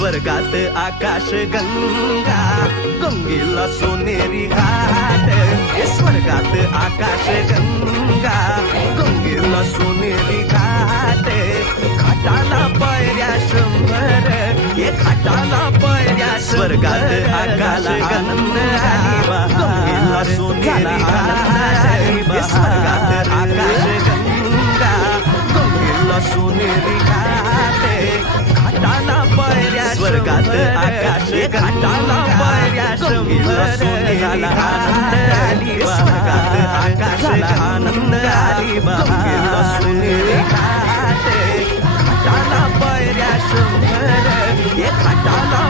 स्वर्गात आकाश गंगा, गंगेला सोनेरी घाट. स्वर्गात आकाश गंगा, गंगेला सोनेरी घाट. घाटाला पायऱ्या 100, हे घाटाला पायऱ्या. स्वर्गात आकाश गंगा, गंगेला सोनेरी घाट. स्वर्गात आकाश गंगा, गंगेला सोनेरी घाट. घाटाला पायऱ्या. स्वर्गात आकाश घाटाला पायऱ्या. गंगेला सोनेरी घाट. स्वर्गात आकाश आनंद आली. गंगेला सोनेरी घाट. घाटाला पायऱ्या 100, हे घाटाला